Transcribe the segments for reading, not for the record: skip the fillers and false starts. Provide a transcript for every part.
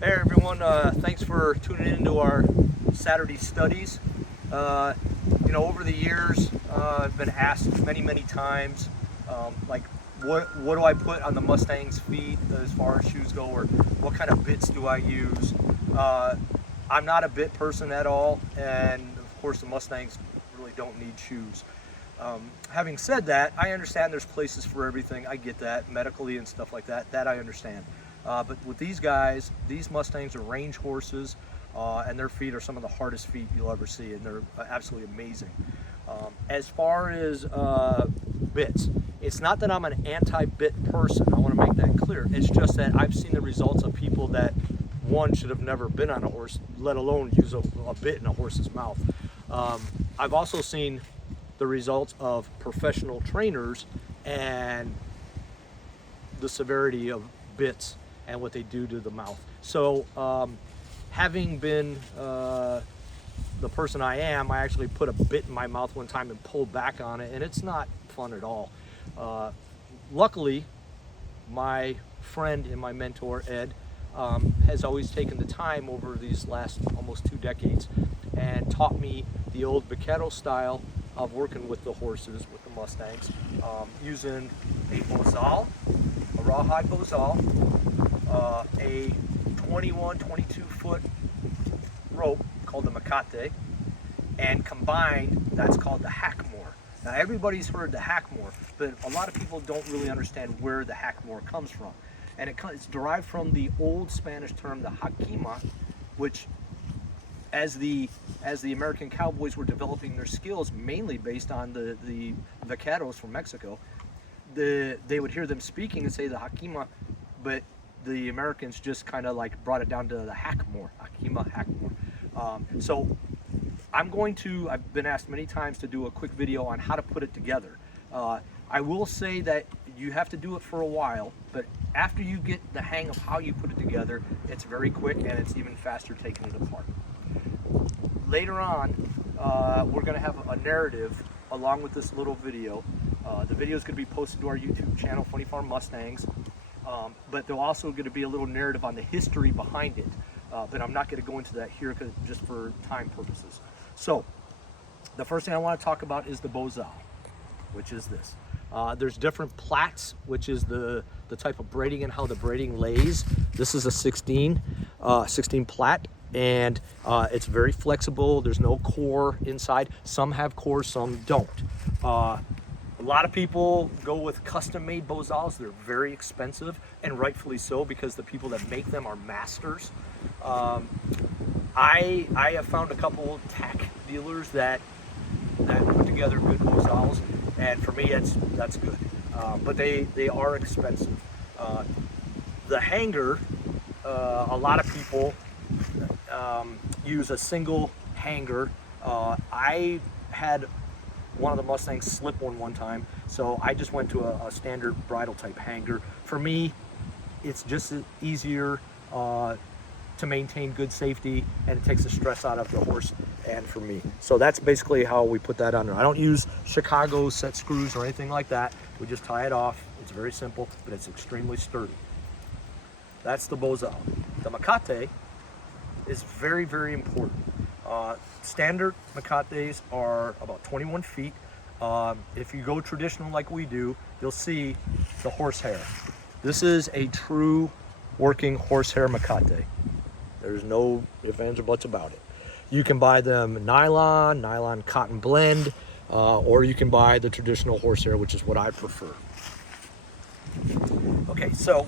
Hey everyone, thanks for tuning into our Saturday studies. Over the years, I've been asked many times, like, what do I put on the Mustang's feet as far as shoes go, or what kind of bits do I use? I'm not a bit person at all, and of course the Mustangs really don't need shoes. Having said that, I understand there's places for everything. I get that, medically and stuff like that. That I understand. But with these guys, these Mustangs are range horses, and their feet are some of the hardest feet you'll ever see, and they're absolutely amazing. As far as bits, it's not that I'm an anti-bit person. I want to make that clear. It's just that I've seen the results of people that, one, should have never been on a horse, let alone use a bit in a horse's mouth. I've also seen the results of professional trainers and the severity of bits and what they do to the mouth. So having been the person I am, I actually put a bit in my mouth one time and pulled back on it, and it's not fun at all. Luckily, my friend and my mentor, Ed, has always taken the time over these last almost 2 decades and taught me the old Vaquero style of working with the horses, with the Mustangs, using a Bosal, a rawhide Bosal, a 22 foot rope called the Mecate, and combined, that's called the Hackamore. Now everybody's heard the Hackamore, but a lot of people don't really understand where the Hackamore comes from. And it's derived from the old Spanish term, the Hackima, which as the American cowboys were developing their skills, mainly based on the vaqueros from Mexico, they would hear them speaking and say the Hackima, but the Americans just kind of like brought it down to the Hackamore, Hackima, Hackamore. So I've been asked many times to do a quick video on how to put it together. I will say that you have to do it for a while, but after you get the hang of how you put it together, it's very quick and it's even faster taking it apart. Later on, we're going to have a narrative along with this little video. The video is going to be posted to our YouTube channel, Funny Farm Mustangs, but there's also going to be a little narrative on the history behind it, but I'm not going to go into that here just for time purposes. So, the first thing I want to talk about is the Bosal, which is this. There's different plats, which is the type of braiding and how the braiding lays. This is a 16 plat, and it's very flexible. There's no core inside. Some have cores, some don't. A lot of people go with custom-made Bosals. They're very expensive, and rightfully so, because the people that make them are masters. I have found a couple tack dealers that put together good Bosals, and for me, that's good. But they are expensive. The hanger, a lot of people use a single hanger. I had one of the Mustangs slip one time, so I just went to a standard bridle type hanger. For me, it's just easier to maintain good safety, and it takes the stress out of the horse and for me. So that's basically how we put that under. I don't use Chicago set screws or anything like that. We just tie it off. It's very simple, but it's extremely sturdy. That's the Bosal. The Mecate is very important. Standard Mecates are about 21 feet. If you go traditional like we do, you'll see the horsehair. This is a true working horsehair Mecate. There's no ifs, ands, or buts about it. You can buy them nylon cotton blend, or you can buy the traditional horsehair, which is what I prefer. Okay, so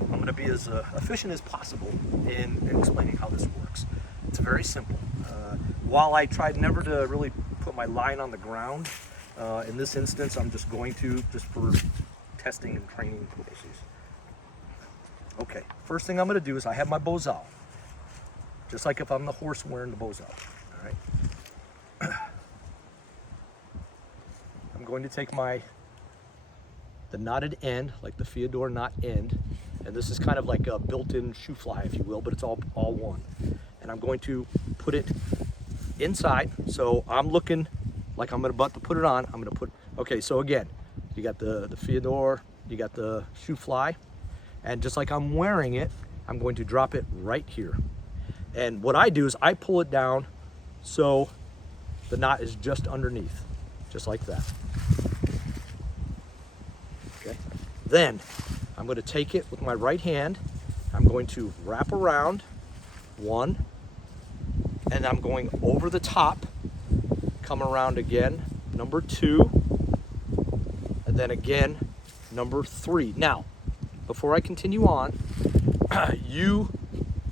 I'm going to be as efficient as possible in explaining how this works. It's very simple. While I tried never to really put my line on the ground, in this instance I'm just going to, just for testing and training purposes. Okay, first thing I'm going to do is I have my Bosal, just like if I'm the horse wearing the Bosal. All right. I'm going to take the knotted end, like the Fyodor knot end, and this is kind of like a built-in shoe fly, if you will, but it's all one. And I'm going to put it inside, so I'm looking like I'm about to put it on. I'm going to put, okay, so again, you got the Fyodor, you got the shoe fly, and just like I'm wearing it, I'm going to drop it right here. And what I do is I pull it down so the knot is just underneath, just like that. Okay. Then I'm going to take it with my right hand. I'm going to wrap around one, and I'm going over the top, come around again, number 2, and then again, number 3. Now, before I continue on,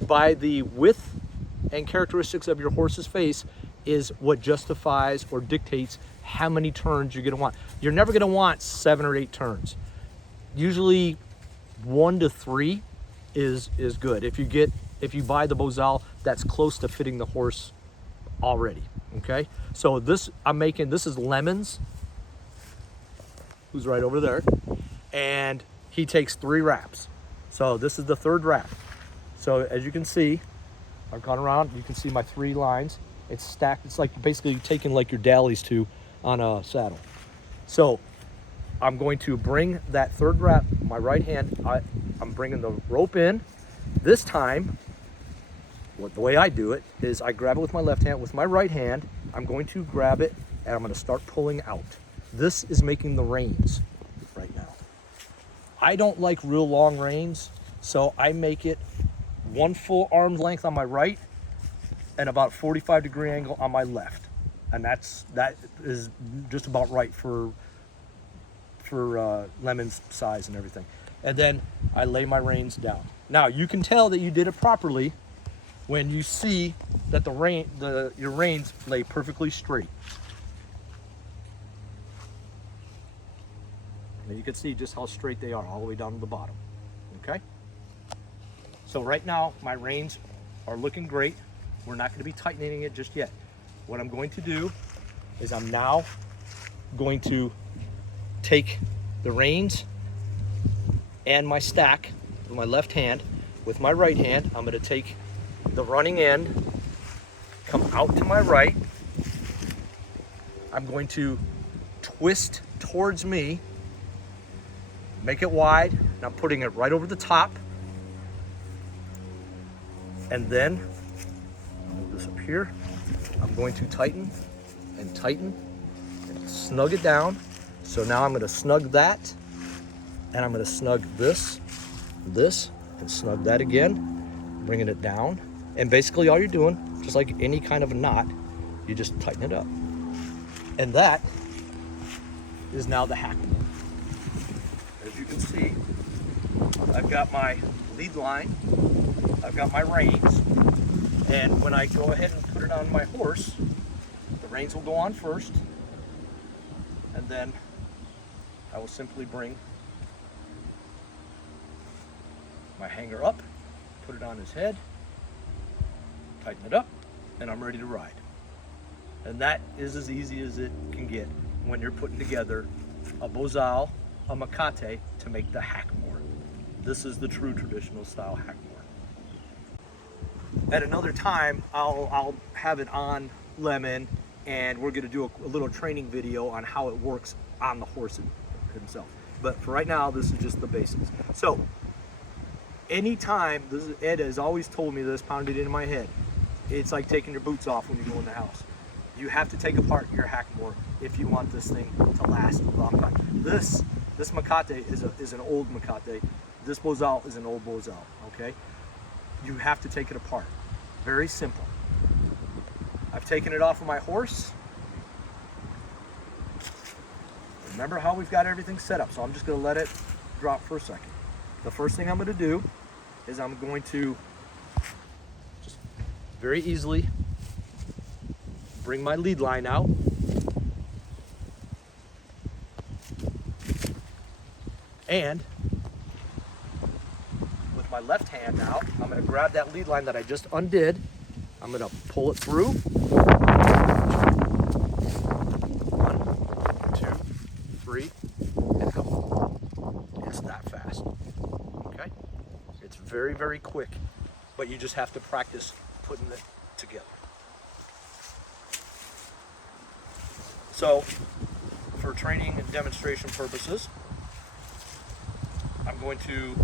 by the width and characteristics of your horse's face is what justifies or dictates how many turns you're going to want. You're never going to want 7 or 8 turns. Usually 1 to 3 is good. If you buy the Bosal that's close to fitting the horse already. Okay, so this is Lemon's, who's right over there, and he takes 3 wraps. So this is the 3rd wrap. So as you can see, I've gone around, you can see my 3 lines. It's stacked. It's like basically taking like your dallies to on a saddle. So I'm going to bring that 3rd wrap, my right hand, I'm bringing the rope in. This time, the way I do it is I grab it with my left hand. With my right hand, I'm going to grab it and I'm going to start pulling out. This is making the reins right now. I don't like real long reins, so I make it 1 full arm's length on my right and about 45-degree angle on my left. And that is just about right for Lemon's size and everything. And then I lay my reins down. Now you can tell that you did it properly when you see that your reins lay perfectly straight. And you can see just how straight they are all the way down to the bottom. Okay? So right now my reins are looking great. We're not going to be tightening it just yet. What I'm going to do is I'm now going to take the reins and my stack with my left hand. With my right hand, I'm going to take the running end, come out to my right. I'm going to twist towards me, make it wide, and I'm putting it right over the top. And then, I'll move this up here, I'm going to tighten and snug it down. So now I'm going to snug that, and I'm going to snug this, and snug that again, bringing it down. And basically all you're doing, just like any kind of a knot, you just tighten it up. And that is now the Hackamore. As you can see, I've got my lead line, I've got my reins, and when I go ahead and put it on my horse, the reins will go on first, and then I will simply bring my hanger up, put it on his head, tighten it up, and I'm ready to ride. And that is as easy as it can get when you're putting together a Bosal, a Mecate to make the Hackamore. This is the true traditional style Hackamore. At another time, I'll have it on Lemon, and we're going to do a little training video on how it works on the horse himself. But for right now, this is just the basics. So, anytime, Ed has always told me this, pounded it in my head, it's like taking your boots off when you go in the house. You have to take apart your Hackamore if you want this thing to last a long time. This Mecate is an old Mecate. This Bosal is an old Bosal, okay? You have to take it apart. Very simple. I've taken it off of my horse. Remember how we've got everything set up, so I'm just going to let it drop for a second. The first thing I'm going to do is I'm going to just very easily bring my lead line out. And with my left hand now, I'm going to grab that lead line that I just undid. I'm going to pull it through. 1, 2, 3, and go. It's that fast. Okay? It's very, very quick, but you just have to practice putting it together. So, for training and demonstration purposes, I'm going to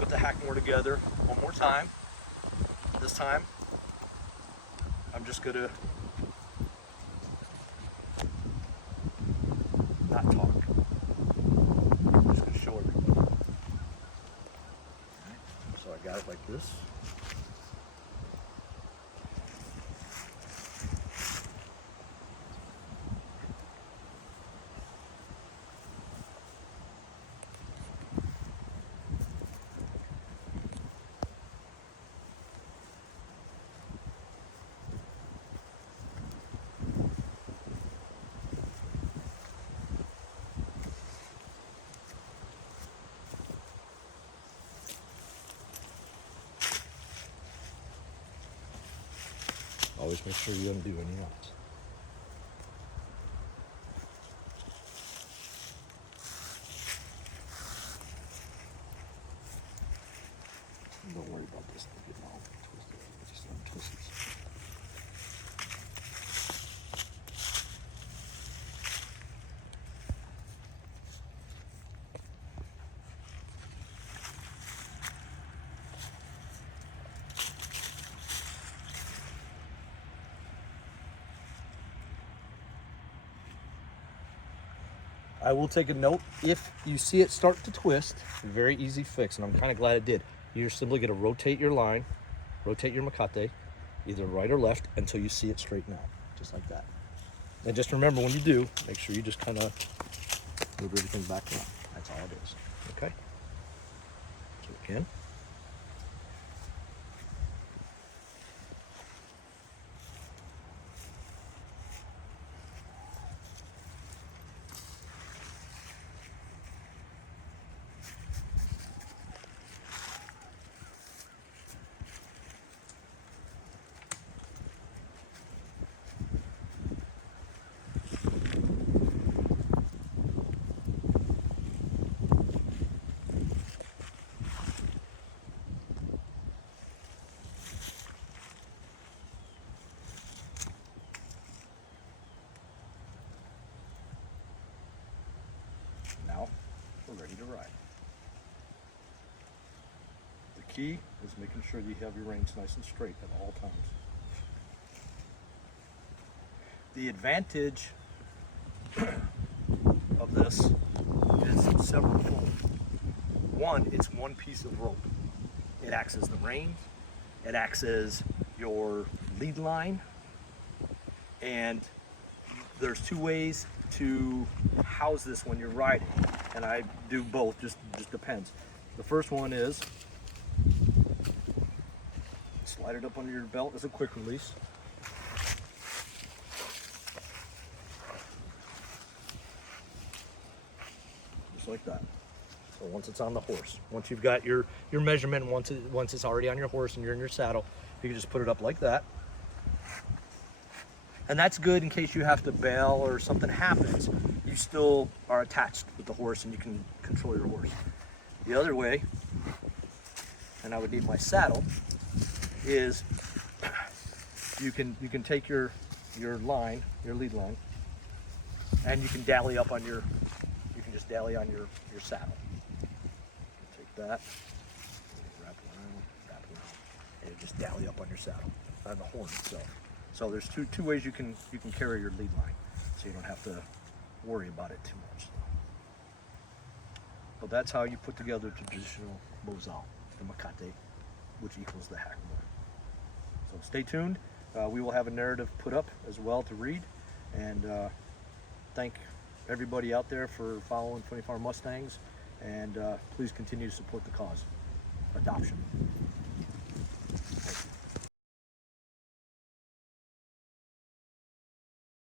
put the Hackamore together one more time. This time, I'm just gonna not talk. I'm just gonna show everybody. Okay. So I got it like this. Always make sure you undo any knots. Don't worry about this thing getting all twisted. Just untwist it. I will take a note, if you see it start to twist, very easy fix, and I'm kind of glad it did. You're simply going to rotate your line, rotate your Mecate, either right or left, until you see it straighten out, just like that. And just remember, when you do, make sure you just kind of move everything back around. That's all it is, okay? So again. Now we're ready to ride. The key is making sure you have your reins nice and straight at all times. The advantage of this is severalfold. One, it's one piece of rope. It acts as the reins, it acts as your lead line, and there's two ways to house this when you're riding, and I do both, just depends. The first one is slide it up under your belt as a quick release. Just like that. So once it's on the horse, once you've got your measurement, once it's already on your horse and you're in your saddle, you can just put it up like that. And that's good in case you have to bail or something happens. You still are attached with the horse and you can control your horse. The other way, and I would need my saddle, is you can take your line, your lead line, and you can dally up on your, you can just dally on your saddle. Take that, wrap around, and you just dally up on your saddle, on the horn itself. So there's two ways you can carry your lead line, so you don't have to worry about it too much. But that's how you put together a traditional Bosal, the Mecate, which equals the Hackamore. So stay tuned. We will have a narrative put up as well to read, and thank everybody out there for following 24 Mustangs, and please continue to support the cause, adoption.